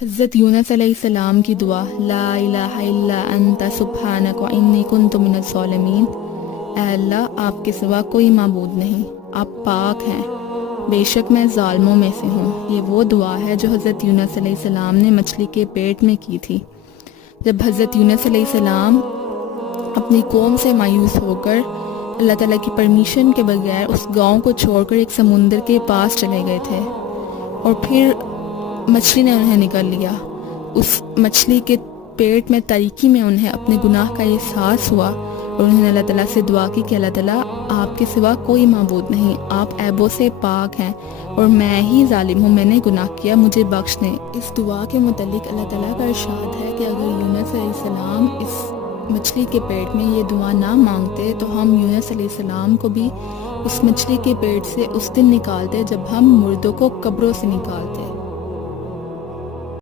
حضرت یونس علیہ السلام کی دعا لا الہ الا انت سبحانک انی کنت من الظالمین۔ اے اللہ، آپ کے سوا کوئی معبود نہیں، آپ پاک ہیں، بے شک میں ظالموں میں سے ہوں۔ یہ وہ دعا ہے جو حضرت یونس علیہ السلام نے مچھلی کے پیٹ میں کی تھی۔ جب حضرت یونس علیہ السلام اپنی قوم سے مایوس ہو کر اللہ تعالیٰ کی پرمیشن کے بغیر اس گاؤں کو چھوڑ کر ایک سمندر کے پاس چلے گئے تھے، اور پھر مچھلی نے انہیں نکل لیا۔ اس مچھلی کے پیٹ میں تاریکی میں انہیں اپنے گناہ کا احساس ہوا، اور انہوں نے اللہ تعالیٰ سے دعا کی کہ اللہ تعالیٰ، آپ کے سوا کوئی معبود نہیں، آپ عیبوں سے پاک ہیں، اور میں ہی ظالم ہوں، میں نے گناہ کیا، مجھے بخش دیں۔ اس دعا کے متعلق اللہ تعالیٰ کا ارشاد ہے کہ اگر یونس علیہ السلام اس مچھلی کے پیٹ میں یہ دعا نہ مانگتے تو ہم یونس علیہ السلام کو بھی اس مچھلی کے پیٹ سے اس دن نکالتے جب ہم مردوں کو قبروں سے نکالتے۔